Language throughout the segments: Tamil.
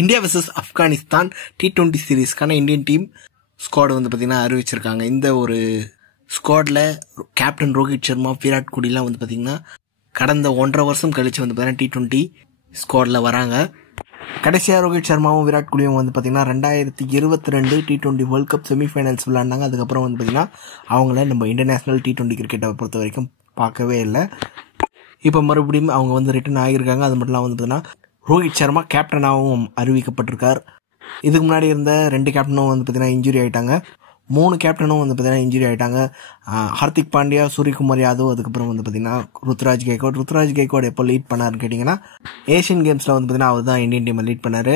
இந்தியா vs ஆப்கானிஸ்தான் T20 சீரீஸ்க்கான இந்தியன் டீம் ஸ்குவாட் வந்து பார்த்தீங்கன்னா அறிவிச்சிருக்காங்க. இந்த ஒரு ஸ்குவாடில் கேப்டன் ரோஹித் சர்மா, விராட் கோலிலாம் வந்து பார்த்தீங்கன்னா கடந்த 1.5 வருஷம் கழிச்சு வந்து பார்த்தீங்கன்னா T20 ஸ்குவாடில் வராங்க. கடைசியாக ரோஹித் சர்மாவும் விராட் கோலியும் வந்து பார்த்தீங்கன்னா 2022 T20 வேர்ல்ட் கப் செமிஃபைனல்ஸ் விளையாண்டாங்க. அதுக்கப்புறம் வந்து பார்த்தீங்கன்னா அவங்கள நம்ம இன்டர்நேஷ்னல் T20 கிரிக்கெட்டை பொறுத்த வரைக்கும் பார்க்கவே இல்லை. இப்போ மறுபடியும் அவங்க வந்து ரிட்டர்ன் ஆகியிருக்காங்க. அது மட்டும் இல்லாமல் வந்து பார்த்தீங்கன்னா ரோஹித் சர்மா கேப்டனாகவும் அறிவிக்கப்பட்டிருக்கார். இதுக்கு முன்னாடி இருந்த 2 கேப்டனும் வந்து பார்த்தீங்கன்னா இன்ஜுரி ஆகிட்டாங்க. 3 கேப்டனும் வந்து பார்த்தீங்கன்னா இன்ஜுரி ஆகிட்டாங்க. ஹார்திக் பாண்டியா, சூரியகுமார் யாதவ், அதுக்கப்புறம் வந்து பார்த்தீங்கன்னா ருத்ராஜ் கெய்க்வாட் எப்போ லீட் பண்ணாருன்னு கேட்டிங்கன்னா ஏஷியன் கேம்ஸில் வந்து பார்த்தீங்கன்னா அவர் தான் இந்தியன் டீமை லீட் பண்ணார்.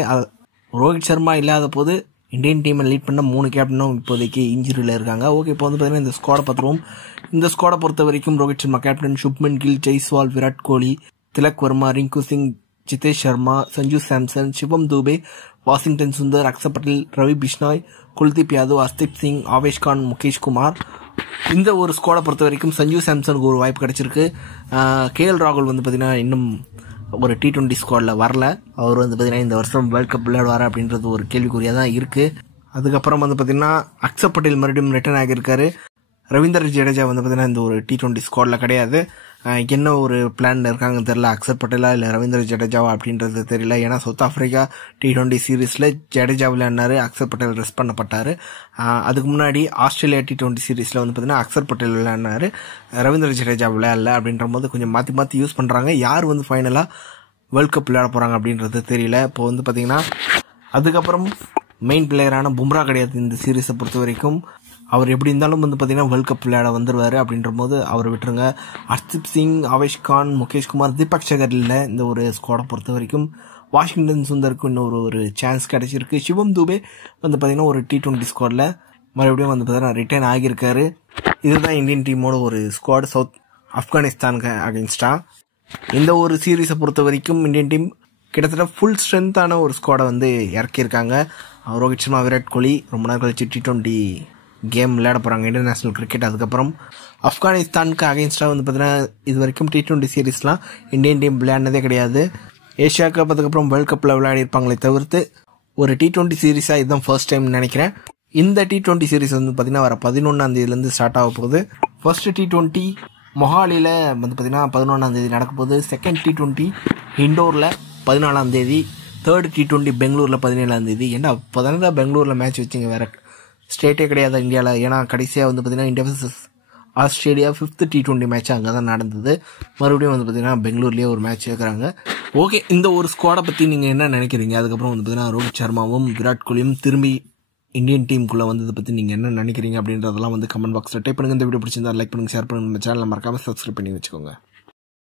ரோஹித் சர்மா இல்லாத போது இந்தியன் டீமை லீட் பண்ண 3 கேப்டனும் இப்போதைக்கு இன்ஜுரியில் இருக்காங்க. ஓகே, இப்போ வந்து பார்த்தீங்கன்னா இந்த ஸ்குவாடை பார்த்துருவோம். இந்த ஸ்குவாடை பொறுத்த வரைக்கும் ரோஹித் சர்மா கேப்டன், சுப்மன் கில், ஜெய்ஸ்வால், விராட் கோலி, திலக் வர்மா, ரிங்கு சிங், ஜிதேஷ் சர்மா, சஞ்சு சாம்சன், சிவம் தூபே, வாஷிங்டன் சுந்தர், அக்ஷர் பட்டேல், ரவி பிஷ்னாய், குல்தீப் யாதவ், ஹர்தீப் சிங், ஆவேஷ் கான், முகேஷ் குமார். இந்த ஒரு ஸ்குவாடை பொறுத்த வரைக்கும் சஞ்சு சாம்சனுக்கு ஒரு வாய்ப்பு கிடைச்சிருக்கு. KL ராகுல் வந்து பார்த்தீங்கன்னா இன்னும் ஒரு T20 ஸ்குவாடில் வரல. அவர் வந்து பார்த்தீங்கன்னா இந்த வருஷம் வேர்ல்ட் கப் விளையாடுவார் அப்படின்றது ஒரு கேள்விக்குறியாக தான் இருக்குது. அதுக்கப்புறம் வந்து பார்த்தீங்கன்னா அக்ஷர் பட்டேல் மறுபடியும் ரிட்டர்ன் ஆகியிருக்காரு. ரவீந்திர ஜடேஜா வந்து பார்த்தீங்கன்னா இந்த ஒரு T20 ஸ்குவாடில் கிடையாது. என்ன ஒரு பிளான் இருக்காங்கன்னு தெரியல. அக்ஷர் பட்டேலா இல்லை ரவீந்திர ஜடேஜாவா அப்படின்றது தெரியல. ஏன்னா சவுத் ஆப்பிரிக்கா T20 சீரீஸில் ஜடேஜா விளையாடினாரு, அக்ஷர் பட்டேல் ரெஸ்ட் பண்ணப்பட்டார். அதுக்கு முன்னாடி ஆஸ்திரேலியா T20 சீரீஸில் வந்து பார்த்தீங்கன்னா அக்ஷர் பட்டேல் விளையாடினாரு, ரவீந்திர ஜடேஜா விளையாடல. அப்படின்ற போது கொஞ்சம் மாற்றி யூஸ் பண்ணுறாங்க. யார் வந்து ஃபைனலாக வேர்ல்ட் கப் விளையாட போகிறாங்க அப்படின்றது தெரியல. இப்போ வந்து பார்த்தீங்கன்னா அதுக்கப்புறம் மெயின் பிளேயரான பும்ரா கிடையாது இந்த சீரீஸை பொறுத்த வரைக்கும். அவர் எப்படி இருந்தாலும் வந்து பார்த்தீங்கன்னா வேர்ல்ட் கப் விளையாட வந்துடுவார். அப்படின்ற போது அவர் விட்டுருங்க. ஹர்தீப் சிங், ஆவேஷ் கான், முகேஷ் குமார், தீபக் சகர் இல்லை இந்த ஒரு ஸ்குவாடை பொறுத்த வரைக்கும். வாஷிங்டன் சுந்தருக்கு இன்னொரு ஒரு சான்ஸ் கிடைச்சிருக்கு. சிவம் தூபே வந்து பார்த்தீங்கன்னா ஒரு T20 ஸ்குவாடில் மறுபடியும் வந்து பார்த்தீங்கன்னா ரிட்டர்ன் ஆகியிருக்காரு. இதுதான் இந்தியன் டீமோட ஒரு ஸ்குவாட் சவுத் ஆப்கானிஸ்தானுக்கு அகென்ஸ்டா. இந்த ஒரு சீரீஸை பொறுத்த வரைக்கும் இந்தியன் டீம் கிட்டத்தட்ட ஃபுல் ஸ்ட்ரென்த்தான ஒரு ஸ்குவாடை வந்து இறக்கியிருக்காங்க. ரோஹித் சர்மா, விராட் கோலி ரொம்ப நாள் கழிச்சு T20 கேம் விளையாட போகிறாங்க, இன்டர்நேஷ்னல் கிரிக்கெட். அதுக்கப்புறம் ஆப்கானிஸ்தானுக்கு அகென்ஸ்டாக வந்து பார்த்தீங்கன்னா இது வரைக்கும் T20 சீரீஸ்லாம் இந்தியன் டீம் விளையாடினதே கிடையாது. ஏஷியா கப் அதுக்கப்புறம் வேர்ல்ட் கப்பில் விளையாடிருப்பாங்களே தவிர்த்து ஒரு T20 சீரீஸாக இதுதான் ஃபர்ஸ்ட் டைம் நினைக்கிறேன். இந்த T20 சீரீஸ் வந்து பார்த்தீங்கன்னா வர 11ஆம் தேதியிலேருந்து ஸ்டார்ட் ஆக போகுது. ஃபர்ஸ்ட் T20 மொஹாலியில் வந்து பார்த்தீங்கன்னா 11ஆம் தேதி நடக்க போகுது. செகண்ட் T20 இண்டோரில் 14ஆம் தேதி. தேர்ட் T20 பெங்களூரில் 17ஆம் தேதி. ஏன்னா இப்போ தானே பெங்களூரில் மேட்ச் வச்சுங்க, வேறு ஸ்டேட்டே கிடையாது இந்தியாவில். ஏன்னா கடைசியாக வந்து பார்த்தீங்கன்னா India vs Australia 5th T20 match அங்கே தான் நடந்தது. மறுபடியும் வந்து பார்த்தீங்கன்னா பெங்களூர்லேயே ஒரு மேட்ச் வைக்கிறாங்க. ஓகே, இந்த ஒரு ஸ்குவாடை பற்றி நீங்கள் என்ன நினைக்கிறீங்க? அதுக்கப்புறம் வந்து பார்த்தீங்கன்னா ரோஹித் சர்மாவும் விராட் கோலியும் திரும்பி இந்தியன் டீமுக்குள்ளே வந்ததை பற்றி நீங்கள் என்ன நினைக்கிறீங்க அப்படின்றதெல்லாம் வந்து கமெண்ட் பாக்ஸில் டைப் பண்ணுங்கள். இந்த வீடியோ பிடிச்சிருந்தா லைக் பண்ணுங்கள், ஷேர் பண்ணுங்கள், நம்ம சேனலை மறக்காமல் சப்ஸ்கிரைப் பண்ணி வச்சுக்கோங்க.